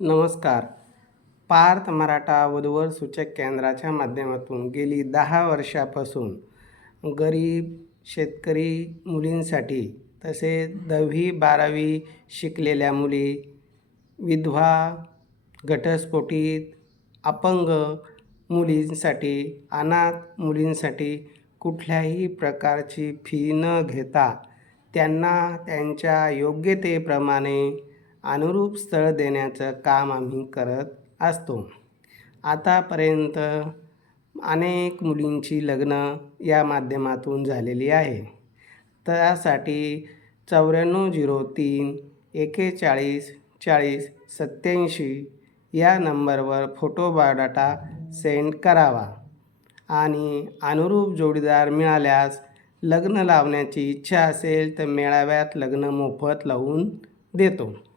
नमस्कार. पार्थ मराठा वधूवर सूचक केंद्राच्या माध्यमातून गेली दहा वर्षापासून गरीब शेतकरी मुलींसाठी तसेच दहावी बारावी शिकलेल्या मुली विधवा घटस्फोटीत अपंग मुलींसाठी अनाथ मुलींसाठी कुठल्याही प्रकारची फी न घेता त्यांना त्यांच्या योग्यतेप्रमाणे अनुरूप स्थळ देण्याचं काम आम्ही करत असतो. आतापर्यंत अनेक मुलींची लग्न या माध्यमातून झालेली आहे. त्यासाठी चौऱ्याण्णव झिरो तीन एकेचाळीस चाळीस सत्याऐंशी या नंबरवर फोटो बायोडाटा सेंड करावा. आणि अनुरूप जोडीदार मिळाल्यास लग्न लावण्याची इच्छा असेल तर मेळाव्यात लग्न मोफत लावून देतो.